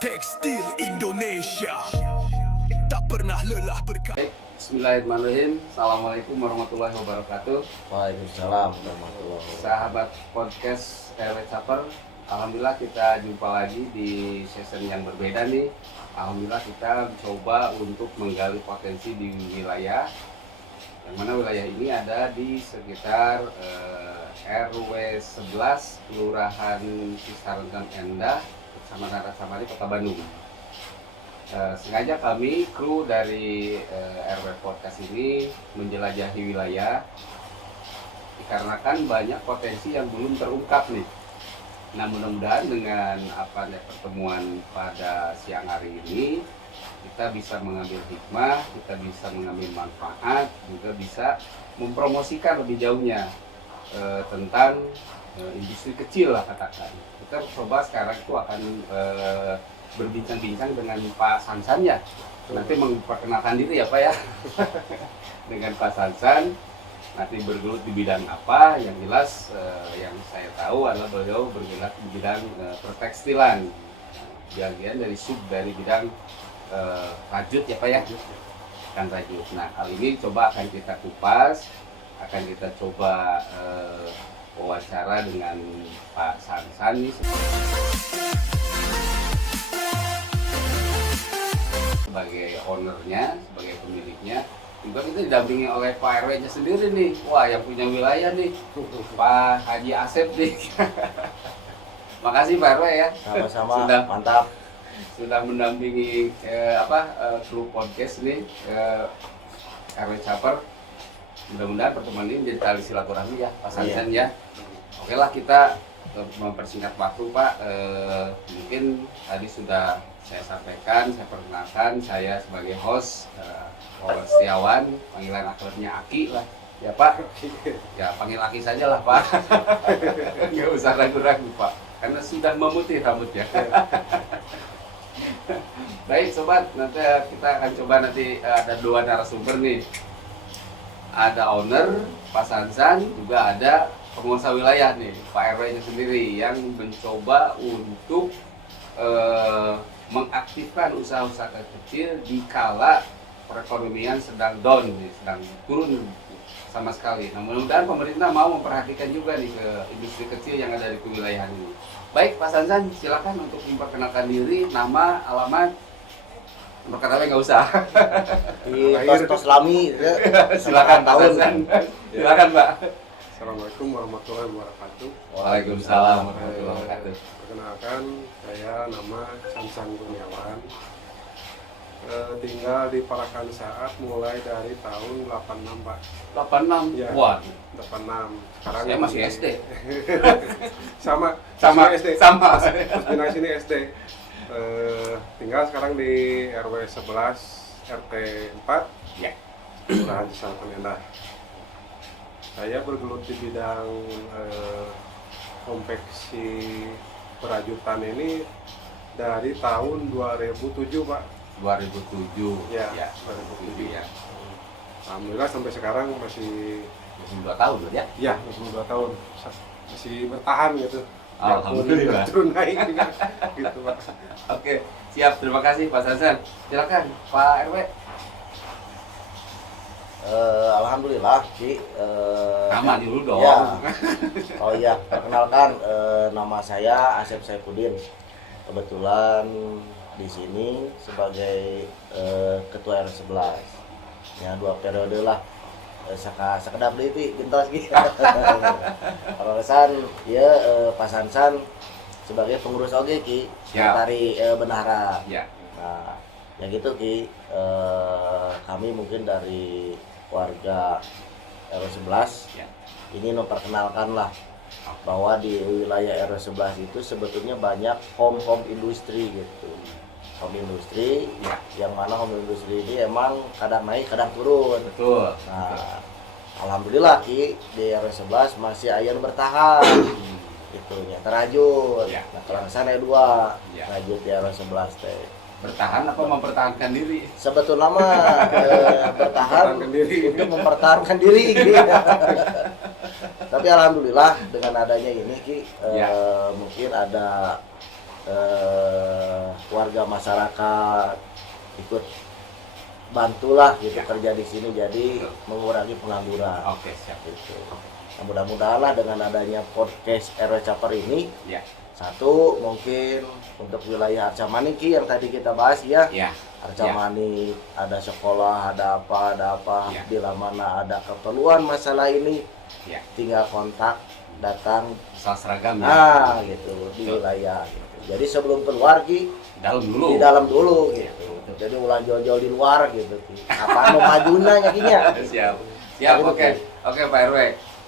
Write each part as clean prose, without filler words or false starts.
Tekstil Indonesia tak pernah lelah berkarya. Bismillahirrahmanirrahim. Assalamualaikum warahmatullahi wabarakatuh. Waalaikumsalam warahmatullahi wabarakatuh. Sahabat podcast RW Caper, alhamdulillah kita jumpa lagi di season yang berbeda nih. Alhamdulillah kita coba untuk menggali potensi di wilayah, yang mana wilayah ini ada di sekitar RW 11 Kelurahan Cisarengan Endah, Kecamatan Rasamari, Kota Bandung. Sengaja kami, kru dari RW Podcast ini menjelajahi wilayah dikarenakan banyak potensi yang belum terungkap nih. Nah, mudah-mudahan dengan pertemuan pada siang hari ini kita bisa mengambil hikmah, kita bisa mengambil manfaat, juga bisa mempromosikan lebih jauhnya tentang industri kecil lah katakan. Kita coba sekarang itu akan berbincang-bincang dengan Pak Sansan ya. Nanti memperkenalkan diri ya Pak ya. Dengan Pak Sansan, nanti bergelut di bidang apa. Yang jelas yang saya tahu adalah beliau bergerak di bidang pertekstilan, bagian dari sub dari bidang rajut ya Pak ya, kan rajut. Nah, kali ini coba akan kita kupas, akan kita coba wawancara dengan Pak Sansan nih sebagai ownernya, sebagai pemiliknya. Juga kita didampingi oleh Pak RW-nya sendiri nih. Wah, yang punya wilayah nih, Pak Haji Asep nih. Makasih Pak RW ya. Sama-sama, Sudah mantap. sudah mendampingi kru podcast nih RW Caper. Mudah-mudahan pertemuan ini menjadi tali silaturahmi ya Pak Sansan ya. Oke lah, kita mempersingkat waktu Pak. Mungkin tadi sudah saya sampaikan, saya perkenalkan, saya sebagai host Wawan Setiawan, panggilan akrabnya Aki lah ya Pak. Ya panggil Aki saja lah Pak. Nggak usah ragu-ragu Pak, karena sudah memutih rambutnya. Baik sobat, nanti kita akan coba nanti ada dua narasumber nih. Ada owner Pak Sansan, juga ada penguasa wilayah nih Pak RW-nya sendiri yang mencoba untuk mengaktifkan usaha-usaha kecil di kala perekonomian sedang down, sedang turun sama sekali. Nah, mudah-mudahan pemerintah mau memperhatikan juga nih ke industri kecil yang ada di kewilayahan ini. Baik, Pak Sansan, silakan untuk memperkenalkan diri, nama, alamat. Perkenalan nggak usah. Di tos lami, Silakan Pak Sansan. Silakan Pak. Assalamualaikum warahmatullahi wabarakatuh. Waalaikumsalam warahmatullahi wabarakatuh. Perkenalkan, saya nama Sansan Kurniawan. Tinggal di Parakan Saat mulai dari tahun 86 Pak. 86. Ya. Wah, 86. Sekarang saya masih SD. sama Sama SD. sama. Terus pindah sini SD. Tinggal sekarang di RW 11 RT 4. Ya. Kelurahan Cisarengan Endah. Saya bergelut di bidang konveksi perajutan ini dari tahun 2007 Pak. 2007. Ya, Ya, 2007 ya. Alhamdulillah sampai sekarang masih 22 tahun loh ya. ya 22 tahun masih bertahan gitu. Alhamdulillah. Turun naik juga gitu Pak. Oke, siap. Terima kasih Pak Sansan. Silakan Pak RW. Alhamdulillah, Ki. Nama dulu dong. Ya. Oh iya, perkenalkan nama saya Asep Saifuddin. Kebetulan di sini sebagai ketua RW 11. Ya 2 periode lah. Sekedap deui ti bintos Ki. Alasan ya Pak Sansan sebagai pengurus oge Ki, sekretari bendahara. Ya. Nah, ya gitu Ki. Kami mungkin dari warga RW 11 Ya. ini memperkenalkan lah bahwa di wilayah RW 11 itu sebetulnya banyak home industri gitu. Home industri Ya. yang mana home industri ini emang kadang naik kadang turun. Betul. Nah, alhamdulillah Ki di RW 11 masih aya nu bertahan. Gitu nya terajut. Ya. Nah, kelangsan aya 2 Ya. rajut di RW 11 teh. Bertahan apa mempertahankan diri? Sebetulnya mah bertahan Mempertahankan diri. untuk mempertahankan diri gitu. Tapi alhamdulillah dengan adanya ini Ki, Ya. mungkin ada warga masyarakat ikut bantulah gitu kerja di sini, jadi mengurangi pengangguran. Oke, siap. Gitu. Nah, mudah-mudahan lah dengan adanya podcast RW Caper ini, Ya. satu mungkin untuk wilayah Arca Manik yang tadi kita bahas ya. Ya. Arca Ya. Manik ada sekolah, ada apa. Ya. Bila mana ada keperluan masalah ini, Ya. tinggal kontak, datang, Asal seragam ya. gitu di Betul. wilayah. Gitu. Jadi sebelum keluar Dalam dulu. di dalam dulu gitu. Jadi ulah jol-jol di luar gitu. Apa mau majunya nyakinya? Siap. Siap. Oke. Oke, Pak RW.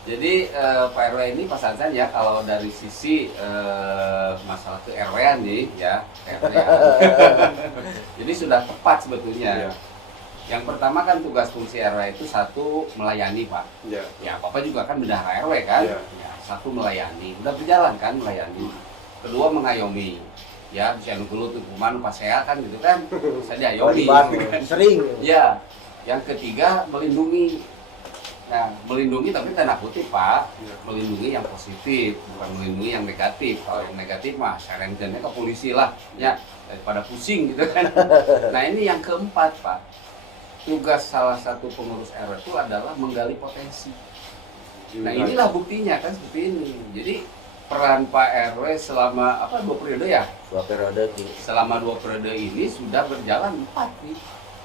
Jadi Pak RW ini Pak Sansan ya, kalau dari sisi masalah ke RW-an nih ya, jadi sudah tepat sebetulnya. Iya. Yang pertama kan tugas fungsi RW itu satu melayani Pak. Ya. Ya Bapak juga kan bendahara RW kan. Iya. Ya, satu melayani, udah berjalan kan melayani. Kedua mengayomi. Ya bisa nunggu tuh kuman pas saya kan gitu kan, saya diayomi. Sering. Ya, yang ketiga melindungi. Nah, melindungi tapi tanda kutip Pak, Ya. melindungi yang positif, bukan melindungi yang negatif. Kalau yang negatif mah serenjannya ke polisi lah, ya daripada pusing gitu kan. Nah ini yang keempat Pak, tugas salah satu pengurus RW itu adalah menggali potensi. Nah inilah buktinya kan seperti ini. Jadi peran Pak RW selama 2 periode ya? 2 periode gitu. Selama 2 periode ini sudah berjalan 4 nih,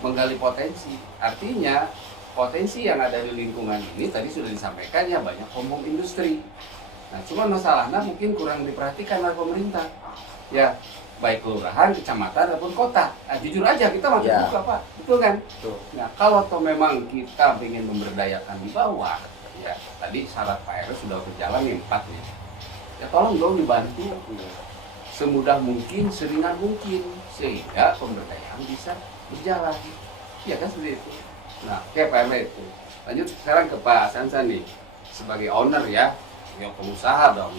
menggali potensi. Artinya potensi yang ada di lingkungan ini tadi sudah disampaikan ya, banyak ngomong industri. Nah cuma masalahnya mungkin kurang diperhatikan oleh pemerintah. Ya baik kelurahan, kecamatan ataupun kota. Nah, jujur aja kita masih Ya. buka Pak, betul kan? Betul. Nah kalau toh memang kita ingin memberdayakan di bawah, ya tadi syarat Pak RW sudah berjalan nih 4 nih. Ya tolong dong dibantu semudah mungkin, seringan mungkin, sehingga pemberdayaan bisa berjalan. Ya kan seperti itu. Nah, oke Pak RW itu. Lanjut sekarang ke Pak Sansan nih, sebagai owner ya, yang pengusaha dong.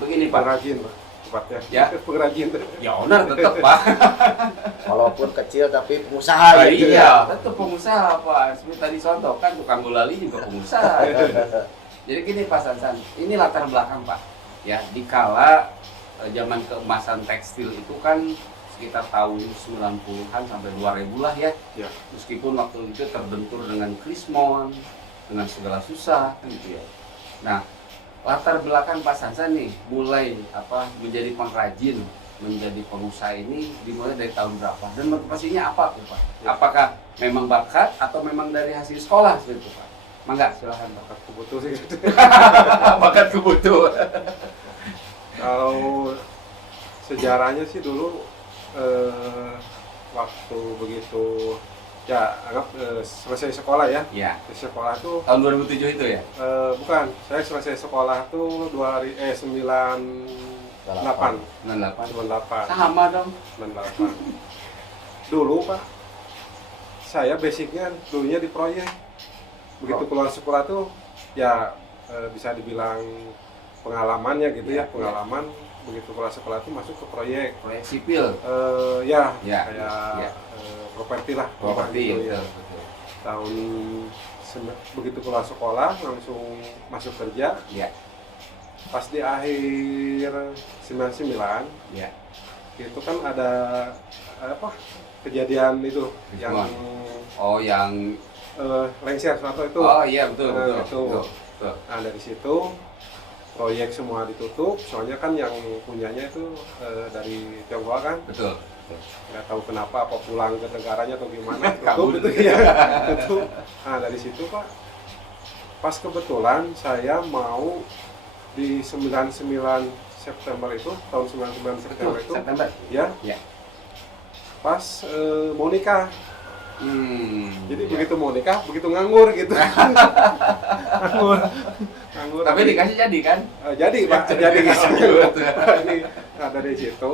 Begini Pak, Pengrajin, Pak. Tepatnya. Ya. Pengrajin. ya owner tetap Pak. Walaupun kecil tapi pengusaha gitu Iya, ya. tetap pengusaha Pak. Seperti tadi contoh kan tukang gulali juga pengusaha. Jadi gini Pak Sansan, ini latar belakang Pak. Ya, dikala zaman keemasan tekstil itu kan sekitar tahun 90-an sampai 2000 lah ya. Ya. Meskipun waktu itu terbentur dengan krismon, dengan segala susah kan gitu ya. Nah, latar belakang Pak Sansan nih mulai menjadi pengrajin, menjadi pengusaha ini dimulai dari tahun berapa? Dan motivasinya apa tuh Pak? Apakah memang bakat atau memang dari hasil sekolah seperti itu Pak? Mangga, silahkan Pak. Bakat kebutuh sih. Bakat kebutuh. Kalau sejarahnya sih dulu waktu begitu ya anggap selesai sekolah ya. Ya, Selesai sekolah tuh tahun 2007 itu ya? bukan, saya selesai sekolah tuh 98 98. Sama dong. 98. Dulu Pak, saya basicnya dulunya di proyek. Begitu keluar sekolah tuh ya bisa dibilang pengalamannya gitu ya, pengalaman. Begitu keluar sekolah tuh masuk ke proyek. Proyek sipil. Ya, Ya, kayak ya. properti lah. Properti gitu, ya. Tahun begitu keluar sekolah langsung masuk kerja. Ya, Pas di akhir 99 ya. itu kan ada kejadian itu yang Oh, yang lengser suatu itu. Oh iya betul Nah, betul. itu. Betul. Nah dari situ proyek semua ditutup, soalnya kan yang punyanya itu dari Tionghoa kan, Betul. nggak tahu kenapa, apa pulang ke negaranya atau gimana, Kabur. tutup itu ya, tutup. Nah dari situ Pak, pas kebetulan saya mau di 99 September itu, tahun 99 September Betul. itu, September. ya, Ya. pas mau nikah. Jadi Ya. begitu mau nikah, begitu nganggur gitu. nganggur. Nganggur. Tapi dikasih jadi kan? Jadi Pak, jadi gitu. Betul. Ini nah dari situ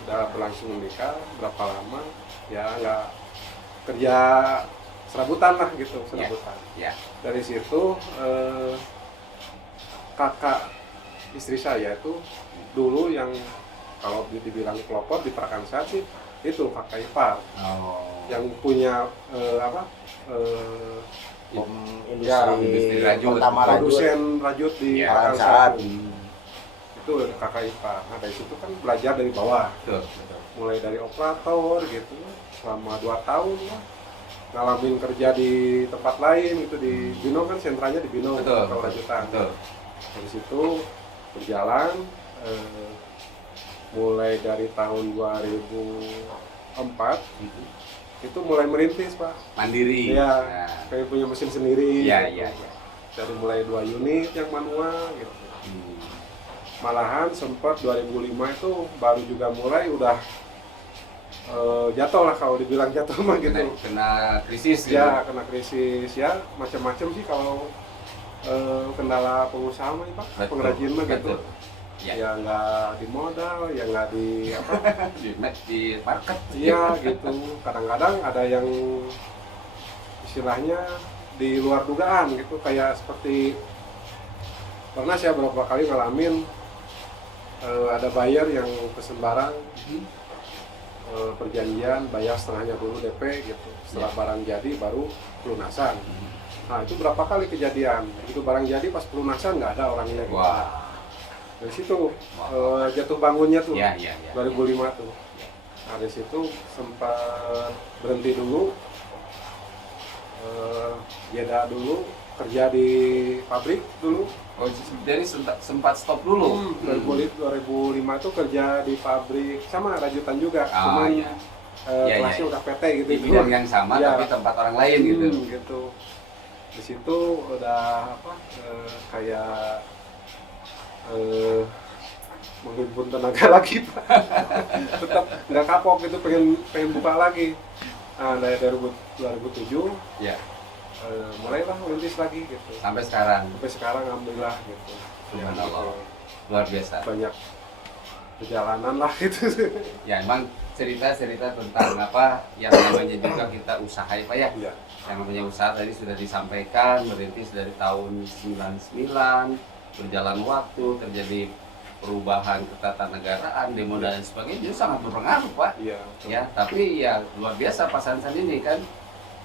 udah berlangsung nikah berapa lama? Ya nggak kerja serabutan lah gitu, serabutan. Ya. Dari situ kakak istri saya itu dulu yang kalau dibilang pelopor di Prakansari sih itu kakak ipar Oh. yang punya Industri industri rajut. pertama rajut. produsen rajut di Ya, Prakansari. Prakansari. itu kakak ipar. Nah dari situ kan belajar dari bawah, Betul, betul. mulai dari operator gitu selama 2 tahun lah, ngalamin kerja di tempat lain gitu di Bino kan sentranya di Bino Betul, Kapal betul, Rajutan. betul. Dari situ berjalan mulai dari tahun 2004 itu mulai merintis Pak. Mandiri. Iya, Nah, kayak punya mesin sendiri. iya, gitu. iya, iya. Dari mulai 2 unit yang manual gitu. Hmm. Malahan sempat 2005 itu baru juga mulai udah jatuh lah kalau dibilang jatuh mah gitu. Kena krisis gitu. Ya kena krisis ya macam-macam sih kalau kendala pengusaha mah Pak, Betul, pengrajin mah gitu. betul. Ya. Ya nggak di modal, ya nggak di apa? di market. Iya gitu. Kadang-kadang ada yang istilahnya di luar dugaan gitu, kayak seperti pernah saya beberapa kali ngalamin ada buyer yang pesen barang perjanjian bayar setengahnya dulu DP gitu, setelah barang jadi baru pelunasan. Nah itu berapa kali kejadian, begitu barang jadi pas pelunasan nggak ada orangnya gitu. Wah. Dari situ jatuh bangunnya tuh Ya, ya, ya. 2005 tuh. Nah dari situ sempat berhenti dulu, jeda dulu, kerja di pabrik dulu. Oh, jadi sempat stop dulu. 2005 itu kerja di pabrik sama rajutan juga, Ah, cuman ya. Ya, kelasnya ya. udah PT gitu. Di bidang yang sama Ya. tapi tempat orang lain gitu. Gitu. Di situ udah kayak menghimpun tenaga lagi Pak. Tetap nggak kapok gitu, pengen buka lagi. Nah dari 2007 Ya, mulailah merintis lagi gitu. sampai sekarang. Sampai sekarang alhamdulillah gitu. Ya, Subhanallah. gitu. Luar biasa. Banyak perjalanan lah gitu. Ya, emang cerita-cerita tentang apa yang namanya juga kita usaha ya Pak ya. Iya. Yang namanya usaha tadi sudah disampaikan, merintis dari tahun 99, berjalan waktu, terjadi perubahan ketatanegaraan, demo dan sebagainya, itu sangat berpengaruh Pak. Iya. Ya, tapi ya luar biasa Pak Sansan ini kan,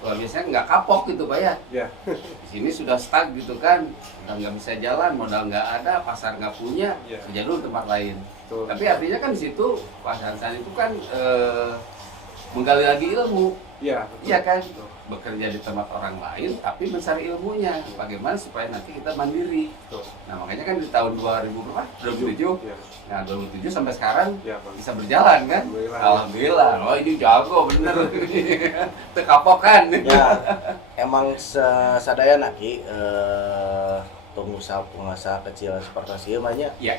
luar biasa nggak kapok gitu Pak ya. Iya. Di sini sudah stuck gitu kan, udah nggak bisa jalan, modal nggak ada, pasar nggak punya, Iya. kerja dulu tempat lain. Betul. Tapi artinya kan di situ Pak Sansan itu kan menggali lagi ilmu, Iya. Betul. iya kan? Betul. Bekerja di tempat orang lain, tapi mencari ilmunya, bagaimana supaya nanti kita mandiri. Betul. Nah makanya kan di tahun 2000 berapa? 2007. Iya. Nah 2007 sampai sekarang Iya, Bang. bisa berjalan kan? Alhamdulillah. Alhamdulillah. Oh ini jago bener. Tekapokan. Ya, emang sadaya naki pengusaha kecil seperti ieu mah nya Iya,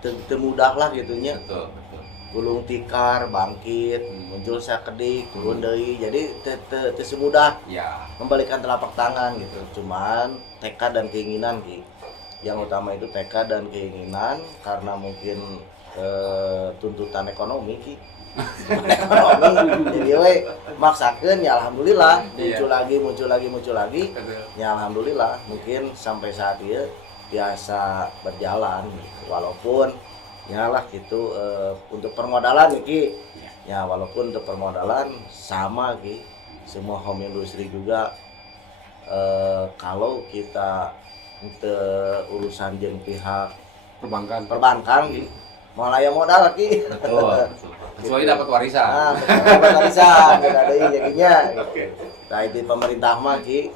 teu mudah lah gitunya. betul, betul. Gulung tikar, bangkit, muncul sakedik, turun deui. Jadi teu semudah Ya, membalikan telapak tangan gitu. Cuman tekad dan keinginan Ki. Yang utama itu tekad dan keinginan karena mungkin tuntutan ekonomi Ki. Ekonomi jadi we maksakeun ya alhamdulillah muncul lagi ya alhamdulillah mungkin sampai saat ini biasa berjalan gitu. Walaupun ya lah gitu untuk permodalan Ki ya walaupun untuk permodalan sama Ki semua home industry juga kalau kita untuk urusan jeung pihak perbankan Ki mau aya modal Ki betul, betul. Kecuali dapat warisan. nah dapat warisan gitu ada jadinya nah itu pemerintah mah Ki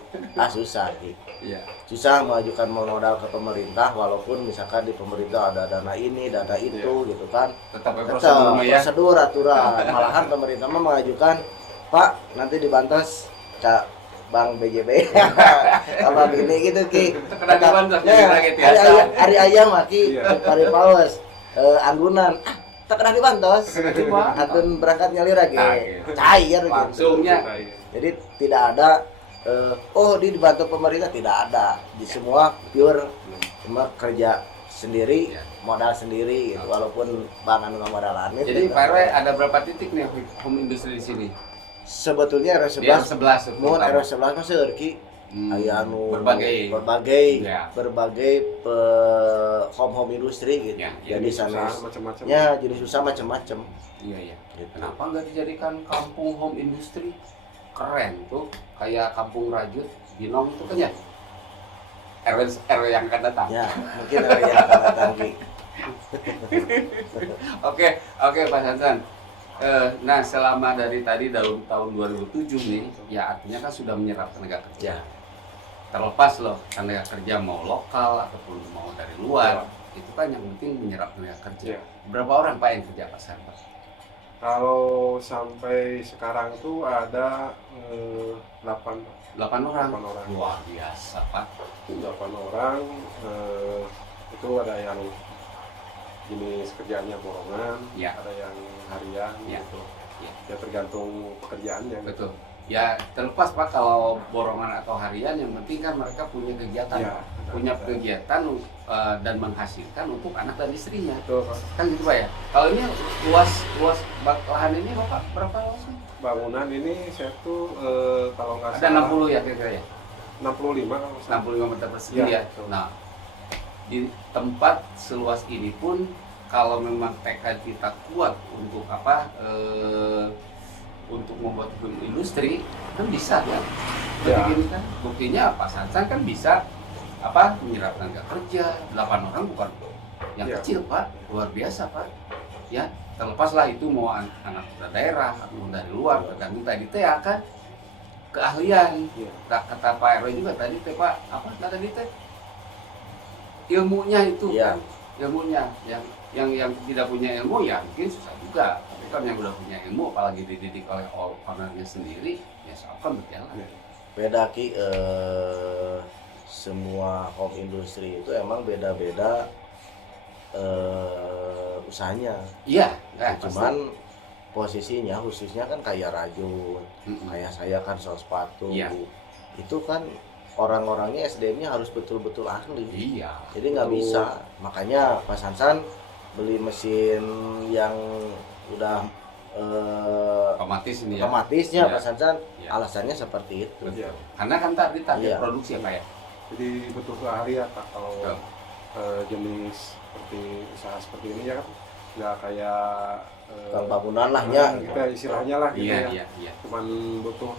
susah Ki Iya. susah mengajukan modal ke pemerintah walaupun misalkan di pemerintah ada dana ini dana itu gitu kan Tetap tetap prosedur ya. prosedur aturan malahan pemerintah mah mengajukan Pak nanti dibantos Kak Bank BJB kalau gini gitu Ki Kena dibantos Ya, lagi biasa. hari ayam mah Ki Iya. hari paus anggunan tak kena dibantos atun berangkat nyalir lagi Nah, gitu. cair gitu Langsungnya. jadi tidak ada oh dibantu pemerintah tidak ada di semua pure cuma kerja sendiri Ya. modal sendiri gitu walaupun bangan nggak modalan Jadi Pak RW ada berapa titik nih home industry di sini? sebetulnya Di RW11 R11. mun RW11 mah seueur Ki aya anu berbagai. Ya. berbagai home industri gitu Ya, jadi Usaha sanes macam-macam. ya jenis usaha macam-macam Iya, iya. gitu. Kenapa nggak dijadikan kampung home industry? Keren tuh, kayak kampung Rajut, Binong itu kan ya. RW yang akan datang. Ya, mungkin ada yang akan datang Ki. Oke Pak Sansan. Nah selama dari tadi dalam tahun 2007 nih, ya artinya kan sudah menyerap tenaga kerja. Terlepas loh tenaga kerja mau lokal ataupun mau dari luar, itu kan yang penting menyerap tenaga kerja. Ya. Berapa orang Pak yang kerja Pak Sansan? Kalau sampai sekarang tuh ada 8 8 orang. 8 orang. Luar biasa Pak. 8 orang itu ada yang jenis kerjaannya borongan, Ya. ada yang harian Ya. gitu. Ya. Ya tergantung pekerjaannya. Betul. Ya terlepas Pak kalau borongan atau harian, yang penting kan mereka punya kegiatan, Ya, punya ada. kegiatan dan menghasilkan untuk anak dan istrinya. Betul, Pak. Kan gitu Pak ya. Kalau ini luas lahan ini Bapak berapa luasnya? Bangunan ini saya tuh kalau nggak Ada salah 60 ya kira-kira ya. 65 kalau nggak salah. 65 meter persegi Ya, ya. betul. Nah, di tempat seluas ini pun kalau memang tekad kita kuat untuk untuk membuat film industri kan bisa kan. Ya. Begini kan. Buktinya Pak Sansan kan bisa menyerap tenaga kerja 8 orang bukan yang Ya. kecil Pak, luar biasa Pak. Ya, terlepaslah itu mau anak daerah atau dari luar, tergantung tadi teh akan keahlian. Iya. Kata Pak RW juga tadi teh Pak, apa tadi teh? Ilmunya itu Iya. kan, ilmunya yang tidak punya ilmu ya mungkin susah juga. Tapi kan yang udah punya ilmu apalagi dididik oleh ownernya sendiri, ya akan berjalan. Iya. Beda Ki, semua home industry itu emang beda-beda usahanya. Iya, enggak Cuman posisinya khususnya kan kayak rajut, kayak saya kan soal sepatu. Iya. Itu kan orang-orangnya SDM-nya harus betul-betul ahli. Iya. Jadi nggak Betul. bisa. Makanya Pak Sansan beli mesin yang udah Otomatis ini ya. otomatisnya Iya. Pak Sansan, Iya. alasannya seperti itu. Betul. Iya. Karena kan tadi target Iya. produksi ya Pak ya. Jadi betul ahli ya Pak kalau Betul. jenis seperti usaha seperti ini ya kan nggak kayak Tukang bangunan lah ya. kita istilahnya lah gitu Iya, ya. iya, iya. Cuman butuh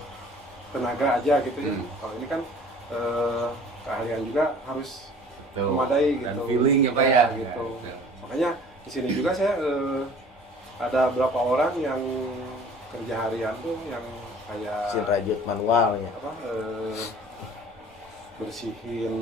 tenaga aja gitu ya. Hmm. Kalau ini kan keahlian juga harus Betul. memadai Dan gitu. feeling ya Pak ya. Gitu. Betul. Makanya di sini juga saya ada beberapa orang yang kerja harian tuh yang kayak Mesin rajut manualnya. apa bersihin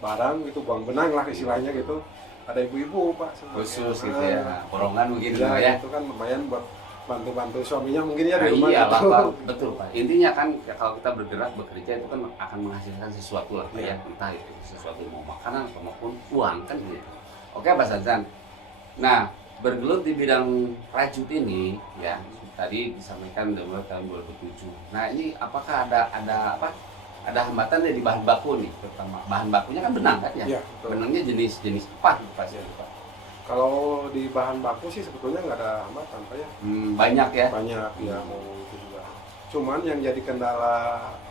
barang gitu, buang benang lah istilahnya gitu. Ada ibu-ibu Pak sebenarnya. Khusus gitu ya. Borongan mungkin Ya, Pak ya. itu kan lumayan buat bantu-bantu suaminya mungkin ya Nah, di rumah iya gitu. Pak, betul Pak. Intinya kan kalau kita bergerak bekerja itu kan akan menghasilkan sesuatu lah Pak ya. Iya. Entah itu sesuatu mau makanan atau maupun uang kan gitu. Oke Pak Sansan. Nah, bergelut di bidang rajut ini ya tadi disampaikan mulai tahun 2007. Nah ini apakah ada hambatan dari bahan baku nih, terutama bahan bakunya kan benang kan ya? Iya, betul. Benangnya jenis apa gitu Pak? Kalau di bahan baku sih sebetulnya nggak ada hambatan Pak ya. Banyak ya. Banyak ya mau itu juga. Cuman yang jadi kendala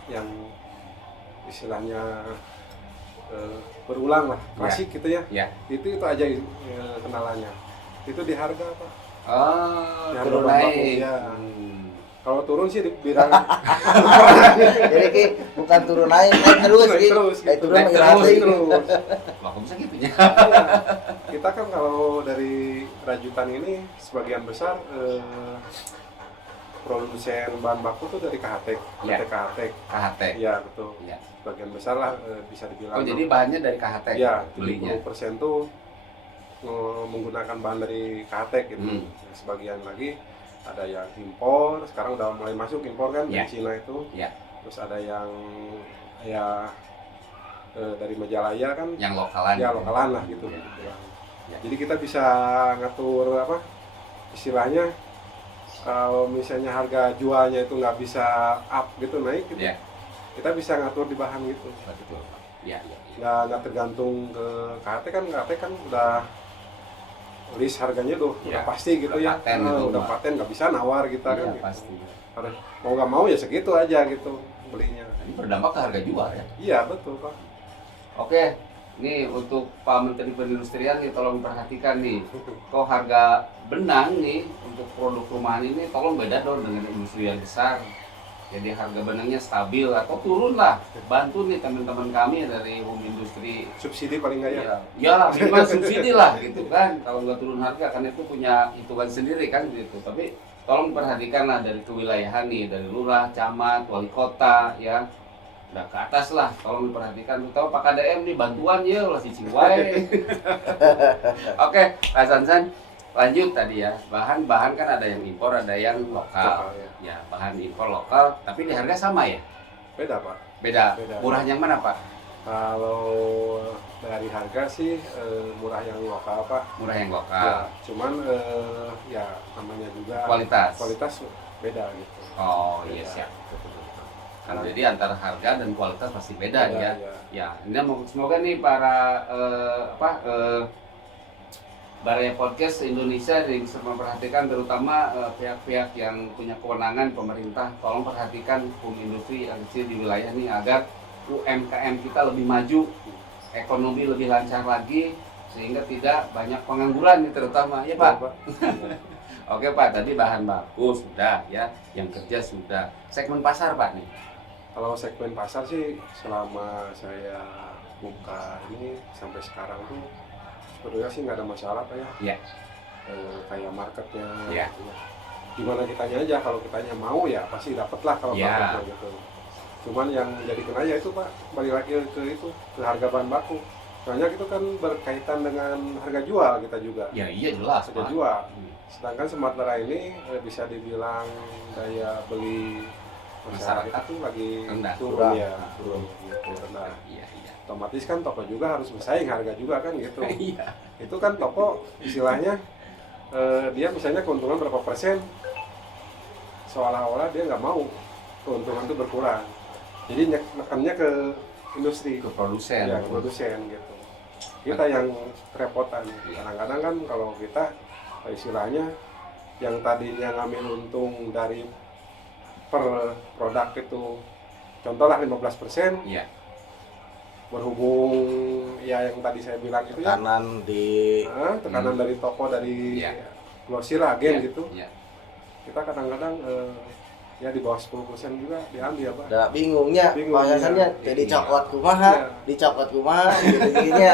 yang istilahnya berulang lah, klasik gitu ya. Ya. Itu aja kendalanya. Itu di harga Pak. Oh, Yang turun bahan baku, naik. ya. Kalau turun sih di bidang Jadi Ki bukan turun naik terus Naik Ki. terus, Naik gitu. turun Naik menghilati. terus. Wah, kok bisa gitu ya? Iya. Kita kan kalau dari rajutan ini sebagian besar produsen bahan baku tuh dari KHT, Iya. PT KHT. KHT. Iya betul. Ya. Sebagian besar lah bisa dibilang. Oh, jadi bahannya dari KHT ya belinya. 70% tuh menggunakan bahan dari KHT gitu. Hmm. Sebagian lagi ada yang impor, sekarang udah mulai masuk impor kan Iya. dari Cina itu. Ya. Terus ada yang ya dari Majalaya kan Yang lokalan. ya lokalan lah gitu. Ya. dibilang. Ya. Jadi kita bisa ngatur apa istilahnya kalau misalnya harga jualnya itu nggak bisa up gitu naik gitu, Ya. kita bisa ngatur di bahan gitu. Betul. Ya, ya. Nggak tergantung ke KHT kan udah list harganya tuh Ya. udah pasti gitu Udah ya. paten gitu, Udah Pak. paten nggak bisa nawar kita kan. Iya, Gitu. pasti. Harus mau nggak mau ya segitu aja gitu belinya. Ini berdampak ke harga jual ya. Iya betul Pak. Oke, nih untuk Pak Menteri Perindustrian nih tolong perhatikan nih. Kok harga benang nih untuk produk rumahan ini tolong beda dong dengan industri yang besar. jadi harga benangnya stabil atau turun lah. Bantu nih teman-teman kami dari home industry. Subsidi paling nggak ya? Ya minimal subsidi lah gitu kan. Kalau nggak turun harga kan itu punya hitungan sendiri kan gitu. Tapi tolong perhatikan lah dari kewilayahan nih, dari lurah, camat, wali kota ya. Udah ke atas lah, tolong diperhatikan. Terutama Pak KDM nih bantuan ya lah cicing wae. Oke, Pak Sansan lanjut tadi ya. Bahan-bahan kan ada yang impor, ada yang lokal. Lokal, ya. Ya, bahan impor lokal, tapi di harga sama ya? Beda Pak. Beda. Beda. Murah yang mana, Pak? Kalau dari harga sih murah yang lokal Pak. Murah yang Ya, lokal. cuman ya namanya juga Kualitas. beda gitu. Oh, iya Beda. siap. Betul. Karena jadi antara harga dan kualitas pasti beda Beda, ya. ya. Ya, ini semoga nih para Baraya Podcast Indonesia bisa memperhatikan terutama pihak-pihak yang punya kewenangan pemerintah, tolong perhatikan home industri yang kecil di wilayah ini agar UMKM kita lebih maju, ekonomi lebih lancar lagi sehingga tidak banyak pengangguran nih terutama ya Pak. Oke Pak, tadi bahan baku sudah ya, yang kerja sudah. Segmen pasar Pak nih. Kalau segmen pasar sih selama saya buka ini sampai sekarang tuh sebenarnya sih nggak ada masalah Pak ya. Iya. Kayak marketnya. Iya. Gitu ya. Gimana kitanya aja, kalau kitanya mau ya pasti dapet lah kalau Iya. marketnya gitu. Cuman yang jadi kena ya itu Pak, balik lagi ke harga bahan baku. Soalnya itu kan berkaitan dengan harga jual kita juga. Ya iya jelas Harga Pak. jual. Sedangkan Sumatera ini bisa dibilang daya beli masyarakat Masyarakat itu lagi rendah. turun ya, Turun. gitu, rendah. Iya iya. Otomatis kan toko juga harus bersaing harga juga kan gitu. Iya. Itu kan toko istilahnya dia misalnya keuntungan berapa persen, seolah-olah dia nggak mau keuntungan itu berkurang. Jadi nekannya ke industri, Ke produsen. ya, ke produsen gitu. Kita yang kerepotan. Kadang-kadang kan kalau kita istilahnya yang tadinya ngambil untung dari per produk itu contohlah 15%, Iya. berhubung ya yang tadi saya bilang itu ya Tekanan di tekanan dari toko, dari Iya. grosir agen Iya, gitu, Iya. kita kadang-kadang ya di bawah 10% juga diambil Pak. udah bingungnya, Bingung, bahasanya iya. jadi Iya. cokot kumaha, Iya. dicokot kumaha gitu jadinya.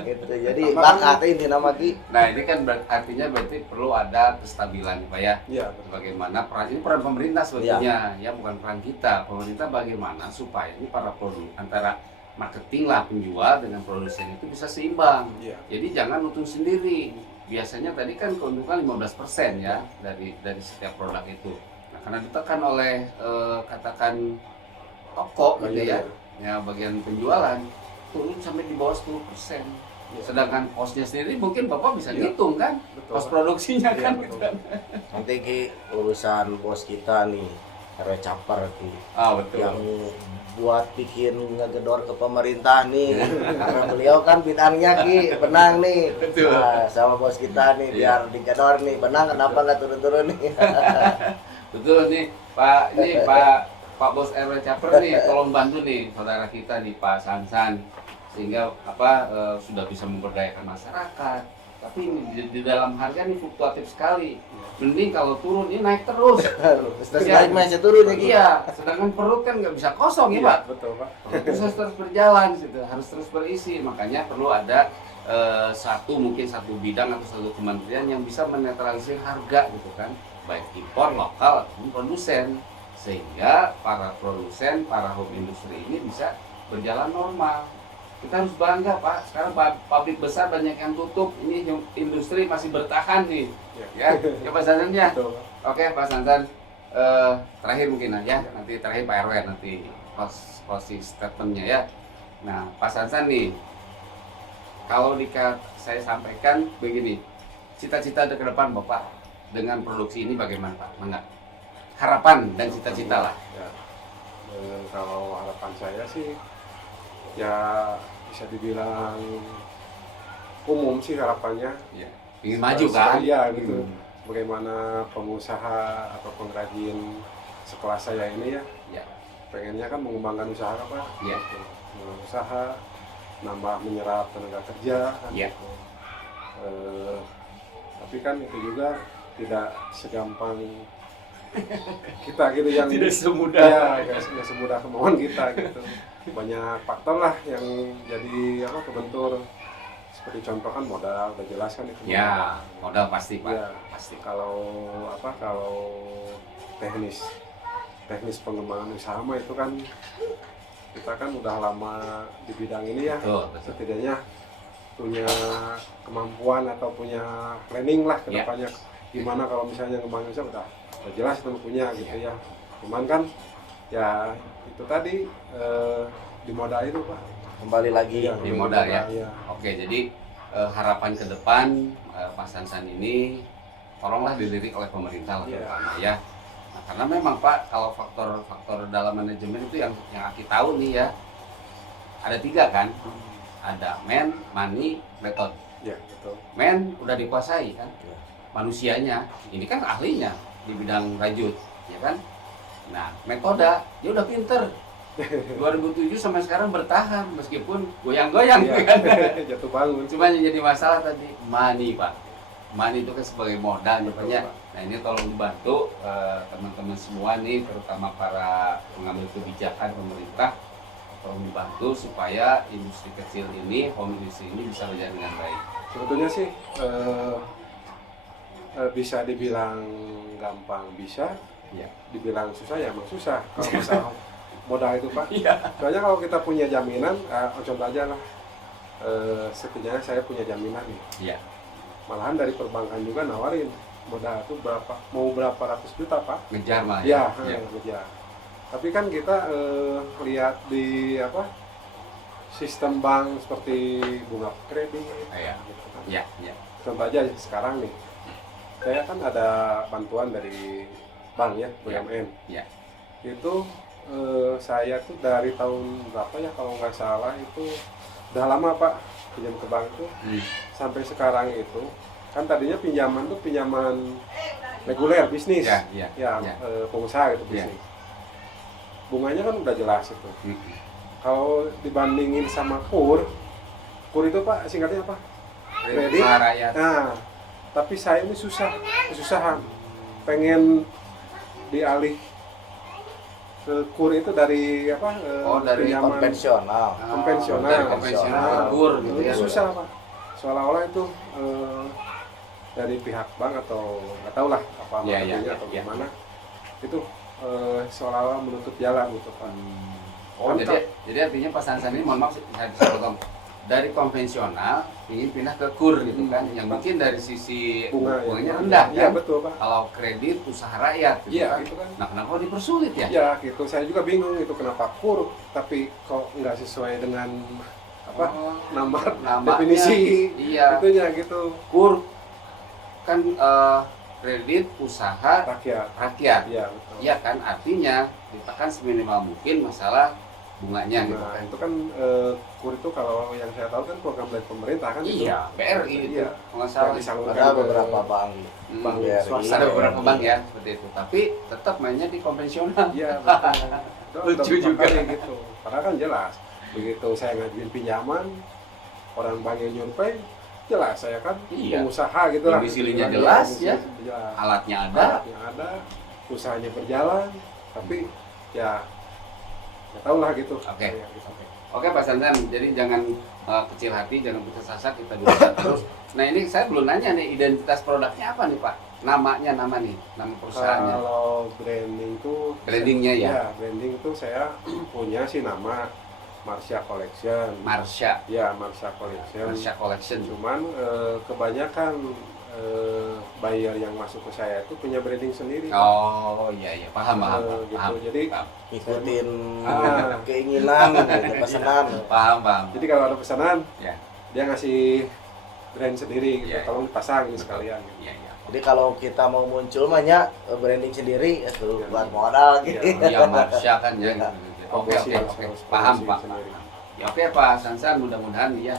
Gitu. Jadi bakat ini nama Ki. Nah ini kan artinya berarti perlu ada kestabilan Pak ya. Iya, betul. Bagaimana ini peran pemerintah sebetulnya ya bukan peran kita. Pemerintah bagaimana supaya ini para produk antara marketing lah penjual dengan produsen itu bisa seimbang. Iya. Jadi jangan untung sendiri. Biasanya tadi kan keuntungan 15% ya dari setiap produk itu. Nah, karena ditekan oleh katakan toko gitu ya, bagian penjualan turun sampai di bawah 10%. Iya. Sedangkan kosnya sendiri mungkin Bapak bisa Iya. ngitung kan, Betul. kos produksinya Iya, kan betul. gitu kan. Nanti Ki urusan bos kita nih, Herwe Caper Ki. Ah betul. Yang buat bikin ngegedor ke pemerintah nih karena beliau kan bidangnya Ki benang nih. Betul. Nah, sama bos kita nih Iya. biar digedor nih benang kenapa nggak turun-turun nih. Betul nih Pak Bos RW Caper nih, tolong bantu nih saudara kita nih Pak Sansan sehingga sudah bisa memberdayakan masyarakat. Tapi ini di dalam harga nih fluktuatif sekali. Mending kalau turun ini naik terus. Terus Iya. naik masih turun ya Ki. Iya, sedangkan perut kan nggak bisa kosong ya Iya, Pak. betul Pak. Terus harus terus berjalan gitu, harus terus berisi. Makanya perlu ada mungkin satu bidang atau satu kementerian yang bisa menetralisir harga gitu kan, baik impor, lokal ataupun produsen, sehingga para produsen, para home industry ini bisa berjalan normal. Kita harus bangga Pak, sekarang pabrik besar banyak yang tutup, ini industri masih bertahan nih, ya Pak Sansan ya. Betul, Pak. Oke Pak Sansan, terakhir mungkin aja, nanti terakhir Pak RW nanti closing statementnya ya. Nah Pak Sansan nih, kalau saya sampaikan begini, cita-cita ke depan Bapak dengan produksi ini bagaimana Pak? Mangga. Harapan dan cita-cita lah. Ya. Kalau harapan saya sih ya bisa dibilang umum sih harapannya. Ya. Ingin maju kan? Iya gitu. Hmm. Bagaimana pengusaha atau pengrajin sekelas saya ini ya, Ya. pengennya kan mengembangkan usaha Pak. Iya. Gitu. Mengembangkan usaha, nambah menyerap tenaga kerja kan, Iya. gitu. Tapi kan itu juga tidak segampang kita gitu yang Tidak semudah. ya nggak semudah kemauan kita gitu. Banyak faktor lah yang jadi apa kebentur. Seperti contoh kan modal, udah jelas kan itu. Ya, modal pasti Pak. Ya, Pasti. kalau teknis pengembangan usaha mah itu kan kita kan udah lama di bidang ini ya. Betul. Setidaknya punya kemampuan atau punya planning lah ke Ya. depannya. Gimana kalau misalnya ngembangin usaha udah jelas itu punya gitu ya. Cuman kan ya itu tadi di modal itu Pak. Kembali lagi Iya, Di modal ya. Iya. Oke, jadi harapan ke depan Pak Sansan ini tolonglah dilirik oleh pemerintah lah Iya. terutama ya. Nah, karena memang Pak kalau faktor-faktor dalam manajemen itu yang Aki tahu nih ya ada 3 kan, ada man, money, method. Iya, betul. Man udah dikuasai kan, Iya. manusianya ini kan ahlinya di bidang rajut, ya kan. Nah metode dia udah pinter. 2007 sampai sekarang bertahan meskipun goyang-goyang Iya. kan. Jatuh bangun. Cuma yang jadi masalah tadi money Pak. Money itu kan sebagai modal Betul, makanya. Pak. Nah ini tolong dibantu teman-teman semua nih, terutama para pengambil kebijakan pemerintah, tolong dibantu supaya industri kecil ini, home industry ini bisa berjalan dengan baik. Sebetulnya sih bisa dibilang gampang bisa, Iya. dibilang susah ya emang susah kalau masalah modal itu Pak. Iya. Soalnya kalau kita punya jaminan, contoh aja lah, setidaknya saya punya jaminan nih. Iya. Malahan dari perbankan juga nawarin modal itu berapa ratus juta Pak. Ngejar malah Ya, ya. ya. Tapi kan kita lihat di sistem bank seperti bunga kredit. Iya. Gitu kan. Iya, iya. Contoh aja sekarang nih, saya kan ada bantuan dari bank ya, BUMN. Iya. Itu saya tuh dari tahun berapa ya kalau nggak salah itu udah lama Pak pinjam ke bank itu sampai sekarang itu kan tadinya pinjaman tuh pinjaman reguler bisnis Iya, iya, ya iya. pengusaha gitu Iya. bisnis. Bunganya kan udah jelas itu. Kalau dibandingin sama kur itu Pak singkatnya apa? Kredit. Usaha rakyat. Nah, tapi saya ini kesusahan pengen dialih ke kur itu dari Dari pinjaman konvensional. konvensional. Dari konvensional ke kur gitu itu ya. susah Pak, seolah-olah itu dari pihak bank atau nggak tahu lah apa Iya, iya, marketingnya iya, atau iya. gimana itu seolah-olah menutup jalan gitu Pak. Oh, Kan jadi artinya Pak Sansan ini, mohon maaf saya bisa potong, dari konvensional ingin pindah ke kur gitu kan, yang mungkin dari sisi bunganya rendah Iya kan. betul Pak. Kalau kredit usaha rakyat gitu Iya kan. itu kan. Nah kenapa dipersulit ya? Ya gitu, saya juga bingung itu kenapa kur tapi kok nggak sesuai dengan Oh, nama namanya. definisi Iya. itunya gitu Kur kan kredit usaha rakyat. rakyat. Iya betul. Iya kan, artinya ditekan seminimal mungkin masalah bunganya gitu Nah kan. itu kan kur itu kalau yang saya tahu kan program dari pemerintah kan itu. Iya, BRI itu Iya. kalau nggak salah. Yang disalurkan Ada ke- beberapa bank. Bank BRI. swasta ada beberapa bank ya seperti itu, tapi tetap mainnya di konvensional. Iya betul. Itu Lucu udah juga. kali gitu. Padahal kan jelas begitu saya ngajuin pinjaman orang bank yang nyurvei jelas saya kan Iya. pengusaha gitu lah. Domisilinya Iya, jelas, domisili ya. jelas. Alatnya ada. Alatnya ada, usahanya berjalan, tapi ya nggak tahu lah gitu. Oke. Ya, gitu. Oke Pak Sansan, jadi jangan kecil hati, jangan putus asa, kita bisa terus. Nah ini saya belum nanya nih, identitas produknya apa nih Pak? Namanya, nama perusahaannya. Kalau branding tuh Brandingnya ya? Ya, branding itu saya punya sih nama Marsha Collection. Marsha, Ya, Marsha Collection. Marsha Collection. Cuman kebanyakan buyer yang masuk ke saya itu punya branding sendiri. Oh iya, paham. Gitu. Jadi paham. Ikutin Ah. keinginan, gitu, pesanan. Paham. jadi kalau ada pesanan, Ya. dia ngasih brand sendiri gitu. Iya, Tolong dipasang ini sekalian gitu. Iya. Jadi kalau kita mau muncul banyak branding sendiri itu Iya. buat modal gitu. Iya, Marsha kan ya. Iya. Oke. Harus Paham promosi Pak. sendiri. Ya, oke Pak Sansan, mudah-mudahan ya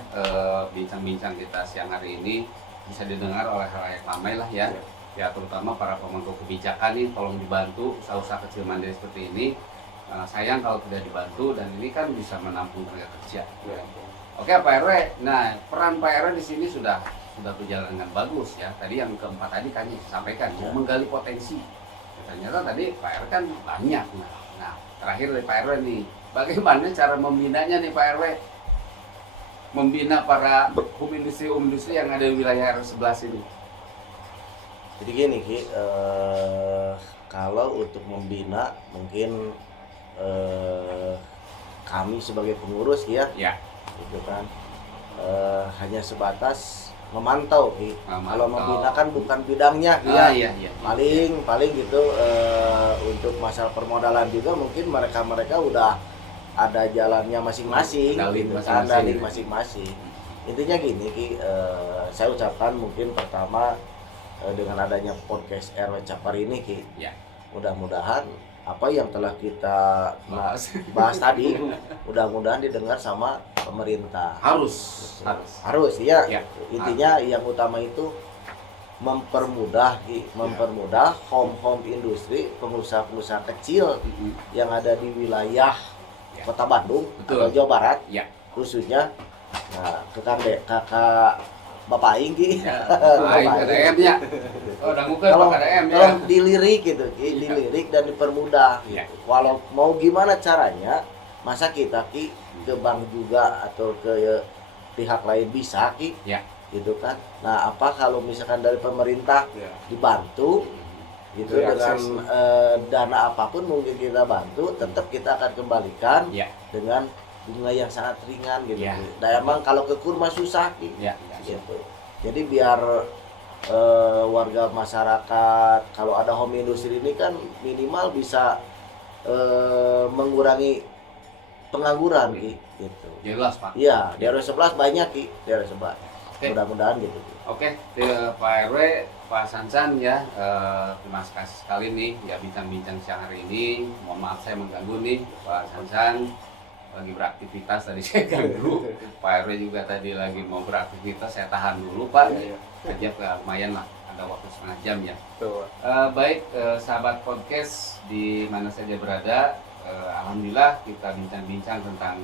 bincang-bincang kita siang hari ini bisa didengar oleh halayak ramai lah ya. Iya. Ya terutama para pemangku kebijakan nih, tolong dibantu usaha-usaha kecil mandiri seperti ini. Sayang kalau tidak dibantu, dan ini kan bisa menampung tenaga kerja. Ya. Oke Pak RW, nah peran Pak RW di sini sudah berjalan dengan bagus ya. Tadi yang keempat tadi kan sampaikan Ya. menggali potensi Ternyata tadi Pak RW kan banyak. Nah, terakhir dari Pak RW nih, bagaimana cara membinanya nih Pak RW? Membina para home industri yang ada di wilayah RW 11 ini. Jadi gini Ki, kalau untuk membina mungkin kami sebagai pengurus ya, gitu kan, hanya sebatas memantau Ki. Kalau membina kan bukan bidangnya ya. Iya. Paling gitu, untuk masalah permodalan juga mungkin mereka udah ada jalannya masing-masing, Dalih gitu kan, masing-masing. dalih masing-masing. Intinya gini Ki, saya ucapkan mungkin pertama, dengan adanya podcast RW Capar ini Ki, Ya. mudah-mudahan apa yang telah kita bahas tadi mudah-mudahan didengar sama pemerintah. Harus ya. Ya, Intinya yang utama itu mempermudah home industri, pengusaha-pengusaha kecil yang ada di wilayah Ya. Kota Bandung Betul. atau Jawa Barat Ya. khususnya. Nah, kakak Bapak Aing Ki. Ya, KDM ya. Oh, udah nguker Pak KDM ya. Kalau dilirik gitu, Ki, dilirik dan dipermudah. Ya. Gitu. Walau mau gimana caranya, masa kita Ki ke bank juga atau ke pihak lain bisa Ki, Ya. gitu kan. Nah, apa kalau misalkan dari pemerintah Ya. dibantu gitu Dari dengan akses. dana apapun mungkin kita bantu, tetap kita akan kembalikan Ya. dengan bunga yang sangat ringan gitu. Ya. Ki. Dan emang kalau ke kurma susah Ki. Ya. Gitu. Jadi biar warga masyarakat kalau ada home industry ini kan minimal bisa mengurangi pengangguran Ki, gitu. Jelas Pak. Iya, di RW 11 banyak Ki, di RW 11. Oke. Mudah-mudahan gitu Ki. Oke, Pak RW, Pak Sansan ya, terima kasih sekali nih ya bincang-bincang siang hari ini. Mohon maaf saya mengganggu nih Pak Sansan lagi beraktivitas tadi saya ganggu. Pak RW juga tadi lagi mau beraktivitas, saya tahan dulu Pak. Iya. Aja lumayan lah, ada waktu setengah jam ya. Tuh. Baik, sahabat podcast di mana saja berada, alhamdulillah kita bincang-bincang tentang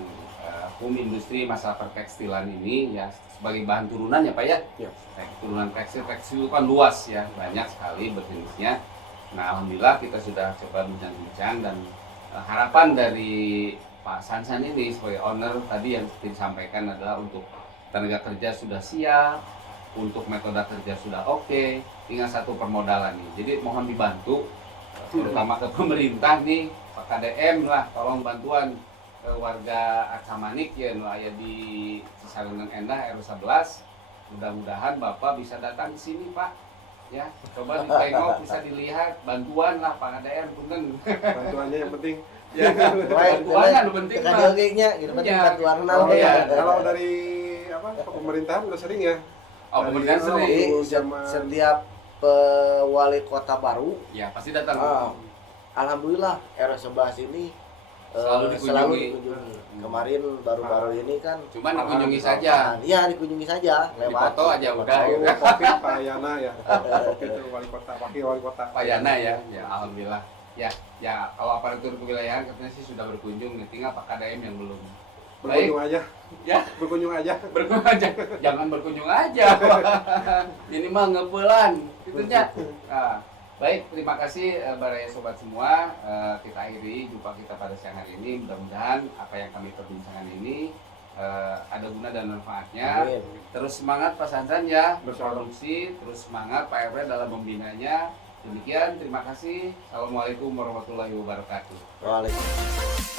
home industri masalah pertekstilan ini ya sebagai bahan turunan ya Pak ya. Ya. Turunan tekstil itu kan luas ya, banyak sekali berjenisnya. Nah alhamdulillah kita sudah coba bincang-bincang dan harapan dari Pak Sansan ini sebagai owner tadi yang disampaikan adalah untuk tenaga kerja sudah siap, untuk metode kerja sudah oke, tinggal satu permodalan nih. Jadi mohon dibantu, terutama ke pemerintah nih, Pak KDM lah, tolong bantuan ke warga Acamanik ya, aya di Cisarengan Endah RW 11. Mudah-mudahan Bapak bisa datang ke sini Pak. Ya, coba ditengok, bisa dilihat, bantuan lah Pak KDM, punten. Bantuannya yang penting. Ya, bantuan kan penting Tekan Pak. jogengnya gitu kan Iya. bantuan Oh, iya. Kalau dari pemerintahan udah sering ya. Oh, pemerintahan Dari- sering. Jadi zaman- setiap wali kota baru, Ya, pasti datang. alhamdulillah RW 11 ini Selalu dikunjungi. Kemarin baru-baru ini kan Cuman dikunjungi saja. Iya, dikunjungi saja lewat Dipoto aja udah. Oh, gitu. Kopi Pak Yana ya. Kopi itu wakil wali kota. Pak Yana ya, alhamdulillah. Ya, kalau aparatur kewilayahan katanya sih sudah berkunjung nih, tinggal Pak KDM yang belum. Berkunjung aja. Ya, Berkunjung aja. berkunjung aja. Jangan berkunjung aja. Ini mah ngebelan, gitunya. Nah, baik, terima kasih Baraya Sobat semua. Kita akhiri jumpa kita pada siang hari ini. Mudah-mudahan apa yang kami perbincangkan ini ada guna dan manfaatnya. Amin. Terus semangat Pak Sansan ya, Bersama. berproduksi, terus semangat Pak RW dalam membinanya. Demikian, terima kasih. Assalamualaikum warahmatullahi wabarakatuh. Waalaikumsalam.